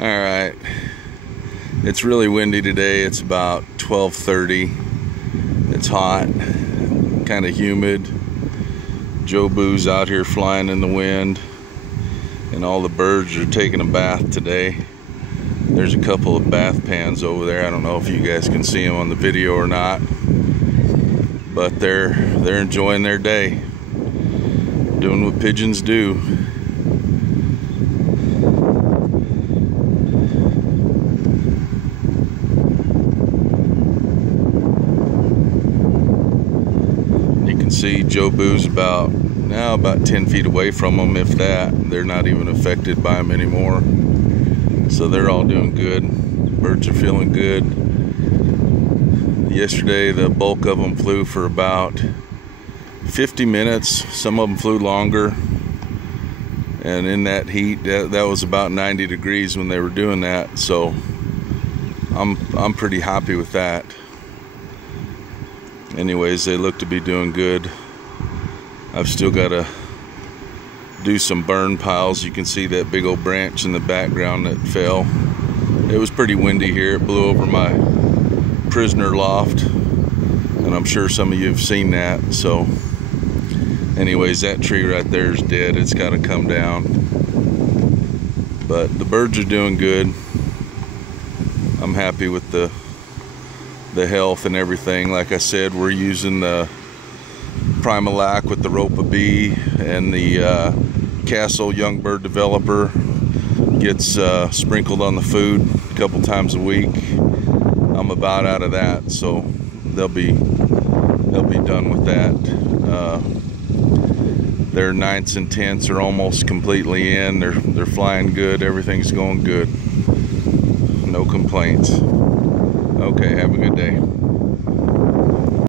Alright, it's really windy today. It's about 12:30. It's hot, kind of humid. Joe Boo's out here flying in the wind, and all the birds are taking a bath today. There's a couple of bath pans over there. I don't know if you guys can see them on the video or not, but they're enjoying their day, doing what pigeons do. You can see Joe Boo's about 10 feet away from them, if that. They're not even affected by them anymore. So they're all doing good. Birds are feeling good. Yesterday, the bulk of them flew for about 50 minutes. Some of them flew longer. And in that heat, that was about 90 degrees when they were doing that. So I'm pretty happy with that. Anyways, they look to be doing good. I've still got to do some burn piles. You can see that big old branch in the background that fell. It was pretty windy here. It blew over my prisoner loft, and I'm sure some of you have seen that. So anyways, that tree right there is dead. It's got to come down. But the birds are doing good. I'm happy with the health and everything. Like I said, we're using the Primalac with the Ropa Bee, and the Castle Young Bird Developer gets sprinkled on the food a couple times a week. I'm about out of that, so they'll be done with that. Their 9ths and 10ths are almost completely in. They're flying good. Everything's going good. No complaints. Okay, have a good day.